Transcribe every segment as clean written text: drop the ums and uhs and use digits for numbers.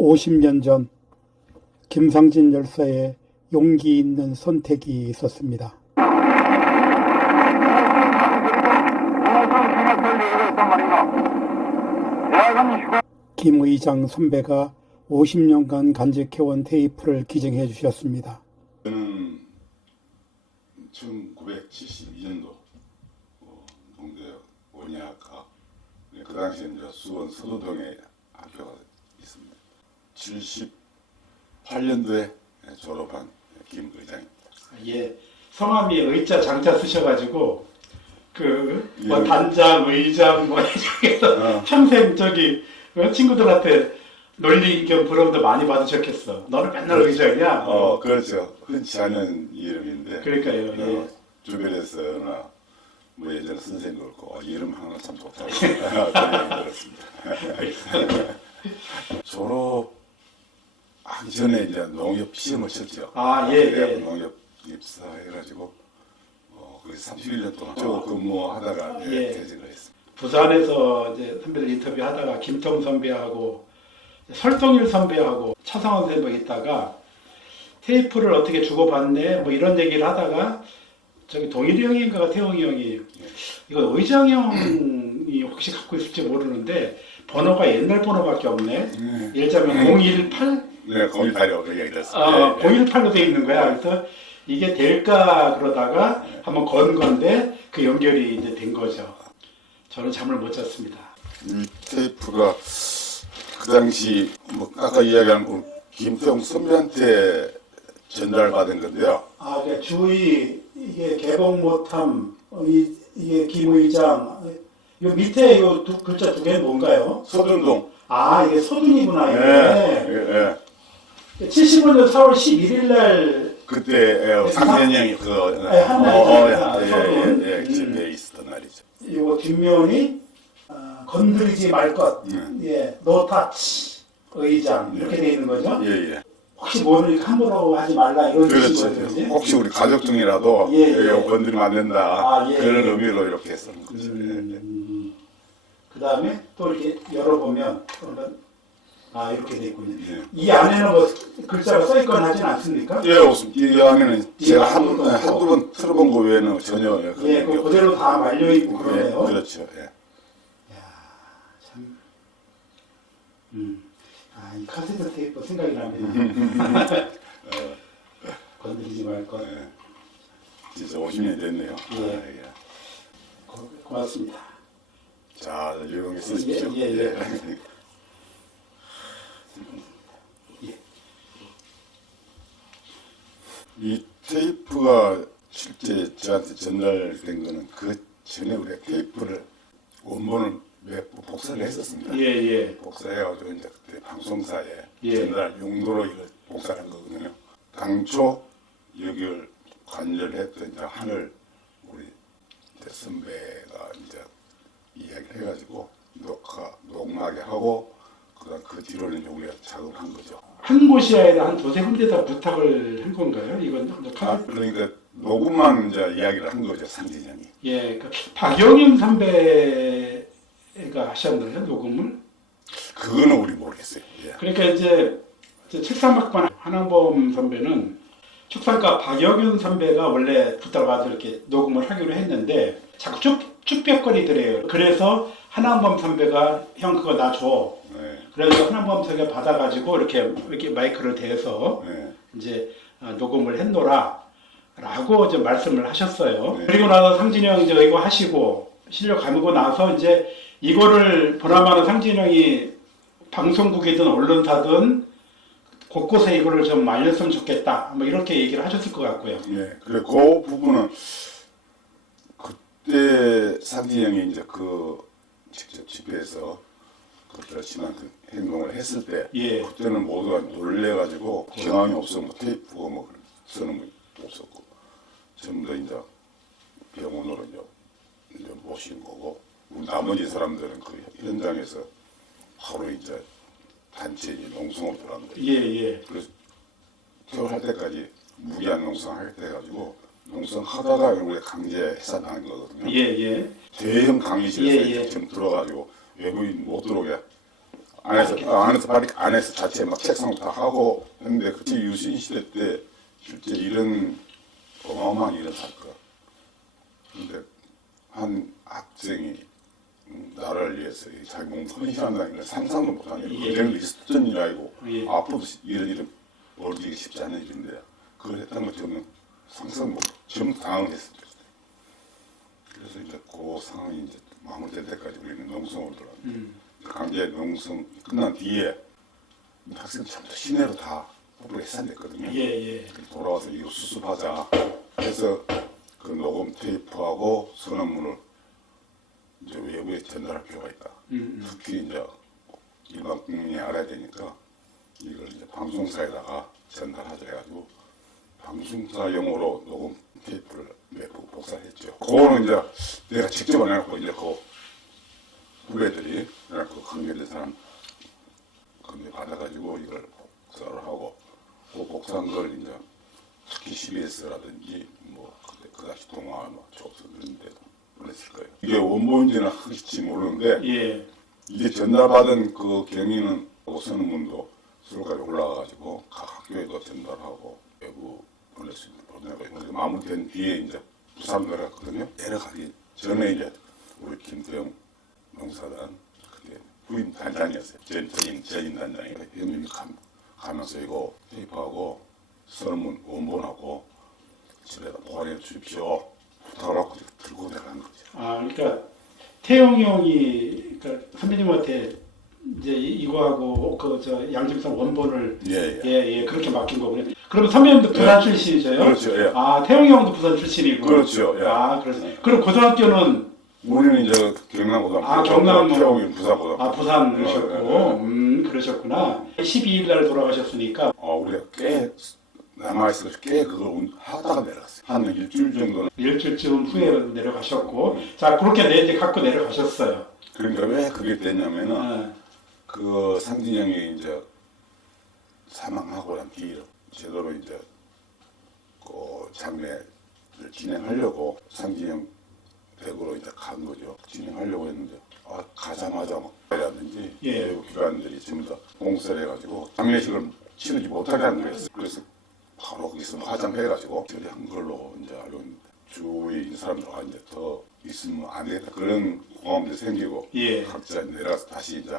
50년 전 김상진 열사의 용기 있는 선택이 있었습니다. 김 의장 선배가 50년간 간직해온 테이프를 기증해 주셨습니다. 저는 1972년도 동대 원예학과, 그 당시에 이제 수원 서도동에 학교가 있습니다. 78년도에 졸업한 김 의장입니다. 예, 성함이 의자 장자 쓰셔가지고 뭐 단장, 의장 뭐 이쪽에서 평생 친구들한테 논리 겸 부름도 많이 받으셨겠어. 너는 맨날 의장이야. 그렇죠. 흔치 않은 이름인데. 그러니까요. 예. 주변에서나 뭐 예전에 선생님도 그렇고 이름 하나 참 좋다고 그런 얘기 들었습니다. 졸업하기 전에 이제 농협 시험을 쳤죠. 예. 농협 입사해가지고 거기서 31년 동안 저 근무하다가 퇴직을 했습니다. 부산에서 이제 선배들 인터뷰하다가 김통 선배하고 설동일 선배하고 차상원 선배가 있다가 테이프를 어떻게 주고받네 뭐 이런 얘기를 하다가 동일이 형인가 태용이 형이 이거 의장 형이 혹시 갖고 있을지 모르는데 번호가 옛날 번호밖에 없네. 예를 들자면 018? 네, 018이라고 그 얘기 됐어요. 018로 돼 있는 거야. 그래서 이게 될까 그러다가 한번 건 건데 그 연결이 이제 된 거죠. 저는 잠을 못 잤습니다. 이 테이프가 그 당시 뭐 아까 이야기한 김태용 선배한테 전달받은 건데요. 그러니까 주의 이게 개봉 못함 이게 김 의장 요 밑에 요 글자 두 개는 뭔가요? 서둔동. 이게 서둔이구나. 예. 75년 4월 11일 날 그때 상현형이 집회에 있었던 날이죠. 요거 뒷면이 건드리지 말 것. 노 타치 의장 이렇게 돼 있는 거죠. 예. 혹시 모르니까 함부로 하지 말라 이런 뜻이거든요. 그렇죠. 혹시 우리 가족 중이라도 건드리면 안 된다. 그런 의미로 이렇게 했었는 거죠. 그 다음에 또 이렇게 열어보면 이렇게 돼 있군요. 이 안에는 뭐 글자가 써 있거나 하진 않습니까? 예, 없습니다. 이 안에는 제가 한두 번 틀어본 거 외에는 전혀 그대로 다 말려 있고 그러네요. 그렇죠. 참. 이 카세트 테이프 생각이 납니다. 건드리지 말 것. 진짜 50년이 됐네요. 고맙습니다. 자, 유용히 쓰십시오. 이 테이프가 실제 저한테 전달된 거는 그 전에 우리가 테이프를 원본을 몇 번 복사를 했었습니다. 복사해가지고 이제 그때 방송사에 전달 용도로 이걸 복사한 거거든요. 당초 여기를 관절했던 이제 하늘 우리 선배가 이제 이야기를 해가지고 녹음하게 하고 그다음 그 뒤로는 우리가 작업을 한 거죠. 한 곳이 아니라 한 두세 군데다 부탁을 한 건가요? 이건 그러니까 녹음만 이제 이야기를 한 거죠, 상진형이. 그러니까 박영임 선배가 하셨나요, 녹음을? 그거는 우리 모르겠어요. 그러니까 이제 책상박반 한항범 선배는 축산가 박영윤 선배가 원래 부탁받아 이렇게 녹음을 하기로 했는데 자꾸 쭈뼛거리더래요. 그래서 한항범 선배가 형 그거 나 줘. 그래서 한항범 선배가 받아가지고 이렇게 마이크를 대서 이제 녹음을 했노라라고 이제 말씀을 하셨어요. 그리고 나서 상진형 이제 이거 하시고 실력 감고 나서 이제 이거를 보나마나 상진형이 방송국이든 언론사든 곳곳에 이거를 좀 알렸으면 좋겠다. 뭐 이렇게 얘기를 하셨을 것 같고요. 그래 그 부분은 그때 상진형이 이제 직접 집회에서 그렇지만 그 행동을 했을 때 그때는 모두가 놀래가지고 경황이 없어 뭐 테이프고 뭐 쓰는 거 없었고 전부 다 이제 병원으로 이제 모신 거고 나머지 사람들은 그 현장에서 하루 이제 단체 농성을 들어간 거예요. 그래서 퇴원할 때까지 무기한 농성할 때 해가지고 농성하다가 우리 강제 해산당한 거거든요. 대형 강의실에서 지금 들어가지고 외부인 못 들어오게 안에서 자체 막 책상 다 하고 했는데 그때 유신 시대 때 실제 이런 어마어마한 일을 사건. 근데 한 학생이 나라를 위해서 자기 몸을 헌신한다는 걸 상상도 못하는 일. 그때는 있었던 일 아니고 앞으로도 이런 일은 벌어지기 쉽지 않은 일인데 그걸 했다는 걸 저는 상상 못 전부 당황했어요. 그래서 이제 그 상황이 이제 마무리될 때까지 우리는 농성으로 들어갑니다. 강제 농성 끝난 뒤에 학생 전부 시내로 다 포부를 해산됐거든요. 돌아와서 이거 수습하자. 그래서 그 녹음 테이프하고 선언문을 이제 외부에 전달할 필요가 있다. 특히 이제 일반 국민이 알아야 되니까 이걸 이제 방송사에다가 전달하자 해가지고 방송사용으로 녹음 테이프를 몇 부 복사했죠. 그거는 이제 내가 직접 안 해갖고 이제 그 후배들이 그 관계된 사람 근데 받아가지고 이걸 복사를 하고 그 복사한 걸 이제 특히 CBS라든지 뭐 그 당시 동화 뭐 조선 그런 데도 보냈을 거예요. 이게 원본인지는 확실히 모르는데 이게 전달받은 그 경위는 선언문도 서울까지 올라가가지고 각 학교에도 전달하고 외부 보냈습니다. 보내고 마무리된 뒤에 이제 부산 내려갔거든요. 내려가기 전에 이제 우리 김태형 농사단 그때 부임 단장이었어요. 전임 단장이 형님이 가면서 이거 테이프하고 선언문 원본하고 집에다 보관해 주십시오. 부탁을 하고 들고 내려간 거죠. 아, 그러니까 태용 형이 그러니까 선배님한테 이제 이거하고 그 저 양심상 원본을 그렇게 맡긴 거군요. 그러면 선배님도 부산 출신이세요? 그렇죠. 아, 태용 형도 부산 출신이고. 그렇죠. 아, 그래서 그럼 고등학교는 우리는 이제 경남고등학교. 아, 경남 태용이는 부산고등학교. 아, 부산 그러셨고. 그러셨구나. 12일 날 돌아가셨으니까. 우리가 꽤 남아있어서 꽤 그걸 하다가 내려갔어요. 한 일주일 정도는. 일주일쯤 후에 내려가셨고. 자, 그렇게 이제 갖고 내려가셨어요. 그러니까 왜 그게 됐냐면은 그 상진형이 이제 사망하고 난 뒤로 제대로 이제 그 장례를 진행하려고 상진형 댁으로 이제 간 거죠. 진행하려고 했는데 가자마자 막 라든지 외부 기관들이 전부 다 공세를 해가지고 장례식을 치르지 못하게 하는 거였어요. 그래서 바로 거기서 화장해가지고 처리한 걸로 이제 알고 있는데 주위에 있는 사람들과 이제 더 있으면 안 되겠다 그런 공감도 생기고 각자 내려가서 다시 이제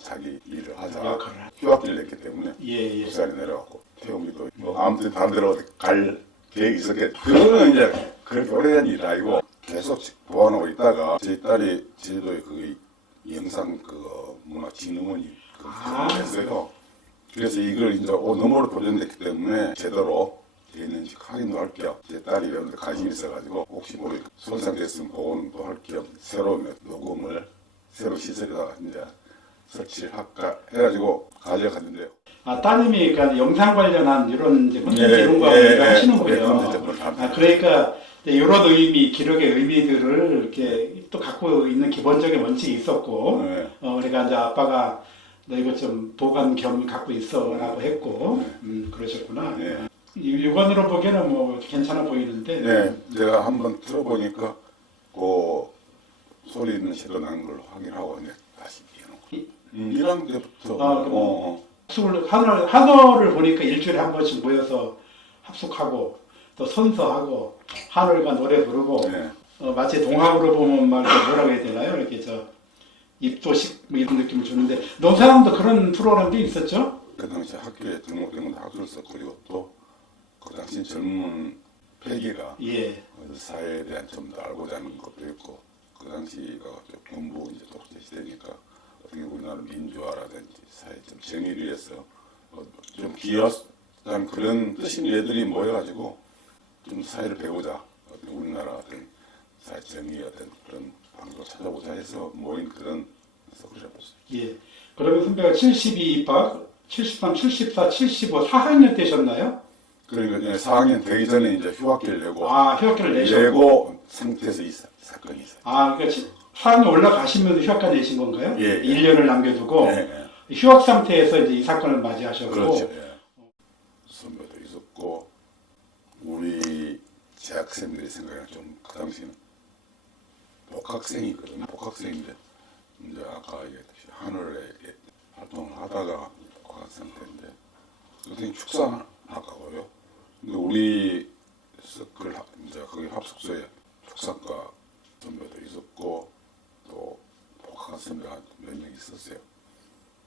자기 일을 하자 휴학기를 냈기 때문에 부산에 내려갔고 태용이도 뭐 아무튼 다른 데로 갈 계획이 있었겠죠. 그거는 이제 그렇게 오래된 일이 아니고 계속 보완하고 있다가 제 딸이 제주도에 그 영상 그 문화진흥원이 했어요. 그래서 이걸 이제 너머로 보존됐기 때문에 제대로 되는지 확인도 할 겸 제 딸이 이런 데 관심이 있어가지고 혹시 모르 손상됐으면 복원도 할 겸 새로운 녹음을 새로 시설에다가 이제 설치할까 해가지고 가져갔는데요. 아, 따님이 그러니까 영상 관련한 이런 이제 콘텐츠 이런 거 하시는군요. 그러니까 이런 의미, 기록의 의미들을 이렇게 또 갖고 있는 기본적인 원칙이 있었고, 그러니까 이제 아빠가 너 이거 좀 보관 겸 갖고 있어라고 했고, 그러셨구나. 육안으로 보기에는 뭐 괜찮아 보이는데. 제가 한번 들어보니까 그 소리는 새로 나는 걸로 확인하고 이제 다시 이어놓고. 1학년 때부터. 한어를 보니까 일주일에 한 번씩 모여서 합숙하고 또 선서하고 한월과 노래 부르고 마치 동학으로 보면 막 뭐라고 해야 되나요? 이렇게 입도식 뭐 이런 느낌을 주는데 농사람도 그런 프로그램도 있었죠? 그 당시 학교에 등록된 건 학교를 썼고 그리고 또 그 당시 젊은 패기가 사회에 대한 좀 더 알고자 하는 것도 있고 그 당시가 경부 이제 독재 시대니까 어떻게 우리나라 민주화라든지 사회 좀 정의를 위해서 좀 기여한 그런 뜻인 애들이 모여가지고 좀 사회를 배우자 우리나라 어떤 사회 정의 어떤 그런 방법을 찾아보자 해서 모인 그런 서클이었어요. 그러면 선배가 72 입학, 73, 74, 75, 4학년 때셨나요? 그러니까 4학년 되기 전에 이제 휴학기를 내고 휴학기를 내고 상태에서 이 사건이 있어요. 그러니까 4학년 올라가시면서 휴학까지 내신 건가요? 1년을 남겨두고 휴학 상태에서 이제 이 사건을 맞이하셨고. 그렇죠. 선배도 있었고 우리 재학생들이 생각하면 좀 그 당시는 복학생이거든요. 복학생인데 이제 아까 얘기했듯이 하늘에 활동을 하다가 과학 상태인데 그때 축산학과고요. 근데 우리 서클 이제 거기 합숙소에 축산과 선배도 있었고 또 복학 선배가 몇 명 있었어요.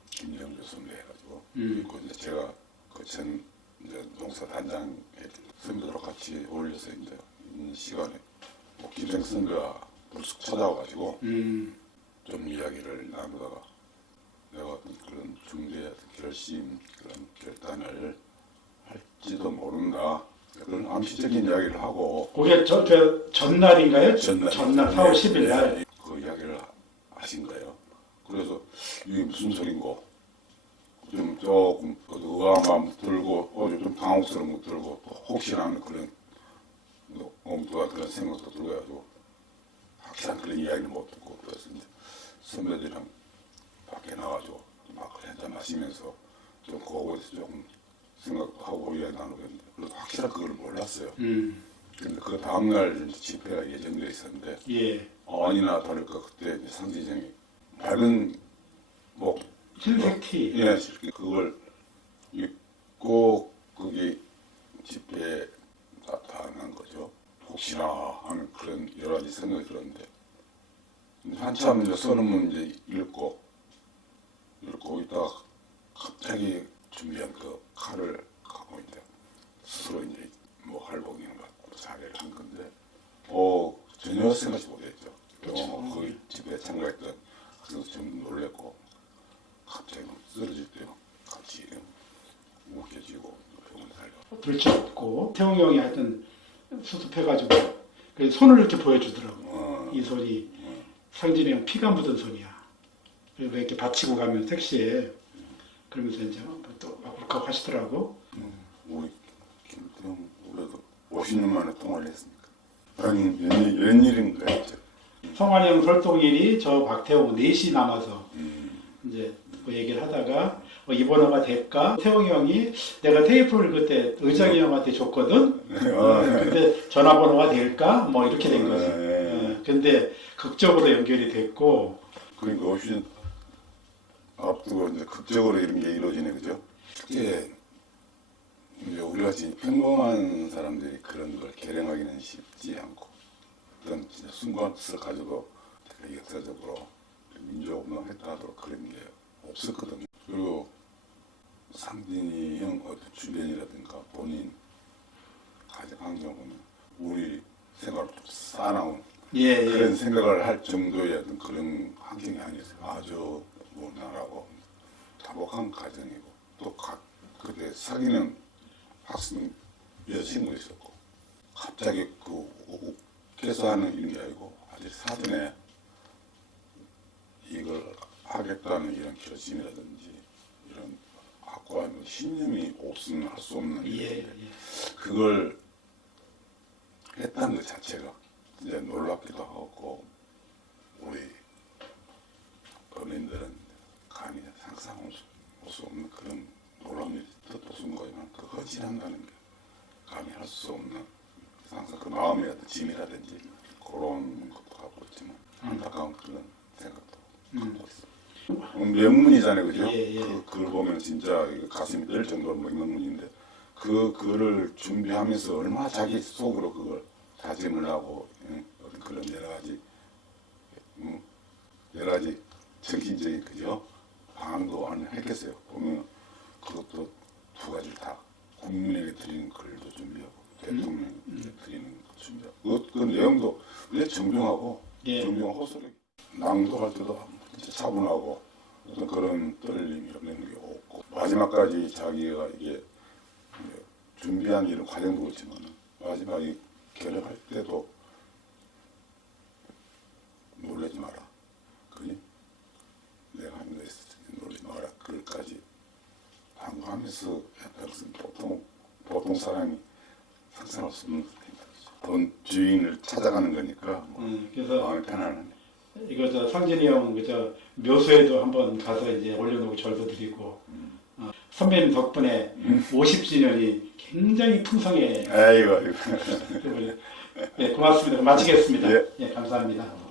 김정주 선배 해가지고 그리고 이제 제가 그 전 이제 농사 단장 선배들하고 같이 어울려서 이제 있는 시간에 뭐 김정 선배가 불쑥 찾아와가지고 좀 이야기를 나누다가 내가 어떤 그런 중대 결심 그런 결단을 할지도 모른다 그런 암시적인 이야기를 하고 그게 저 전날인가요? 전날 4월 10일 날. 그 이야기를 하신 거예요. 그래서 이게 무슨 소린고 좀 조금 의아한 마음 들고 좀 당혹스러운 거 들고 또 혹시나 하는 그런 엉뚱한 그런 생각도 들고 해가지고 확실한 그런 이야기는 못 듣고 그래서 이제 선배들이랑 밖에 나가지고 막걸리 한잔 마시면서 좀 그거에 대해서 조금 생각도 하고 이야기 나누고 했는데 그래도 확실한 그걸 몰랐어요. 근데 그 다음날 집회가 예정되어 있었는데 예. 아니나 다를까 그때 이제 상지정이 밝은 뭐 흰색 티. 예, 그걸 입고 거기 집회에 나타난 거죠. 혹시나 하는 그런 여러 가지 생각이 들었는데 한참 이제 선언문 이제 읽고 있다가 갑자기 준비한 그 칼을 갖고 이제 스스로 이제 뭐 할복이나 자례를 한 건데 전혀 생각지 못했죠. 거기 집회에 참가했던 학생도 좀 놀랬고 갑자기 막 쓰러질 때 막 같이 웃겨지고 병원 살려. 들쳤고 태웅이 형이 하여튼 수습해가지고 그래서 손을 이렇게 보여주더라고. 이 손이 상진이 형 피가 묻은 손이야. 그리고 이렇게 받치고 가면 택시에 그러면서 이제 또 막 울컥 하시더라고. 우리 김태형 우리도 50년 만에 통화를 했으니까. 아니 웬일인가 했죠. 성환이 형 설동일이 저 박태웅 4시 남아서 이제 그 얘기를 하다가 이번호가 될까? 태웅이 형이 내가 테이프를 그때 의장이 형한테 줬거든. 근데 전화번호가 될까? 뭐 이렇게 된 거지. 근데 극적으로 연결이 됐고. 그러니까 50년 앞두고 이제 극적으로 이런 게 이루어지네, 그죠? 이제 우리 같이 평범한 사람들이 그런 걸 계량하기는 쉽지 않고 어떤 진짜 순간을 가지고 역사적으로 민족운동했다 하도록 그런 게 없었거든요. 그리고 상진이 형 어떤 주변이라든가 본인 가정 환경 보면 우리 생각을 좀 쌓아나온 그런 생각을 할 정도의 어떤 그런 환경이 아니었어요. 아주 무난하고 다복한 가정이고 또 그때 사귀는 학생 여자친구 있었고 갑자기 그 욱해서 하는 이런 게 아니고 아직 사전에 이걸 하겠다는 이런 결심이라든지 이런 확고한 신념이 없으면 할 수 없는 일인데 그걸 했다는 것 자체가 이제 놀랍기도 하고 우리 범인들은 감히 상상할 수 없는 그런 놀라움이 뜻도 순간이면 그 헌신한다는 게 감히 할 수 없는 항상 그 마음의 어떤 짐이라든지 그런 것도 갖고 있지만 안타까운 그런 생각도 갖고 있습니다. 명문이잖아요, 그죠? 그걸 보면 진짜 가슴이 떨 정도로 명문인데 그 글을 준비하면서 얼마나 자기 속으로 그걸 다짐을 하고 어떤 그런 여러 가지 정신적인 그죠? 방황도 안 했겠어요. 보면 그것도 두 가지를 다 국민에게 드리는 글도 준비하고 대통령에게 드리는 것도 준비하고 그 내용도 왜 정중하고 정중한 호소력 낭독할 때도 진짜 차분하고 어떤 그런 떨림이 없는 게 없고 마지막까지 자기가 이게 준비한 이런 과정도 그렇지만 마지막에 결정할 때도 놀라지 마라. 그니 내가 하는 거에 놀라지 마라. 그걸까지 방어하면서 했다는 것은 보통 사람이 상상할 수 없는 본 주인을 찾아가는 거니까 그래서 마음이 편안하네. 이거 저 상진이 형 그저 묘소에도 한번 가서 이제 올려놓고 절도 드리고 선배님 덕분에 50주년이 굉장히 풍성해. 아이고. 네, 고맙습니다. 마치겠습니다. 감사합니다.